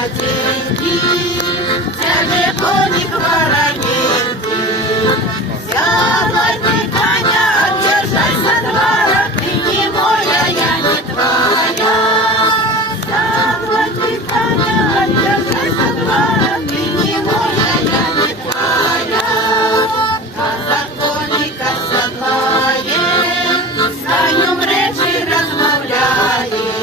молоденький, дядя коник вороненький. Сядь ты, Таня, отъезжай со двора, ты не моя, я не твоя. Сядь ты, Таня, отъезжай со двора, ты не моя, я не твоя. Казак коника седлает, с конем речи размовляет.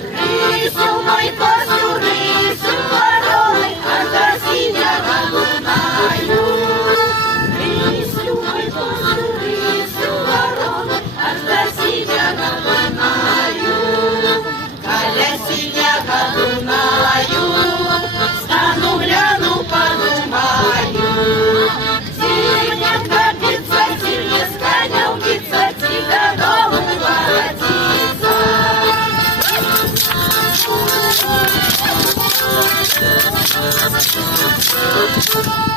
Рысью мой косю, рысью вороной, аж до синего лунаю. Рысью мой косю, рысью вороной, аж до синего лунаю. Коля синего лунаю, стану, гляну, подумаю. Синятка биться, сильнее с коня убиться, тихо дому воротиться. Thank you.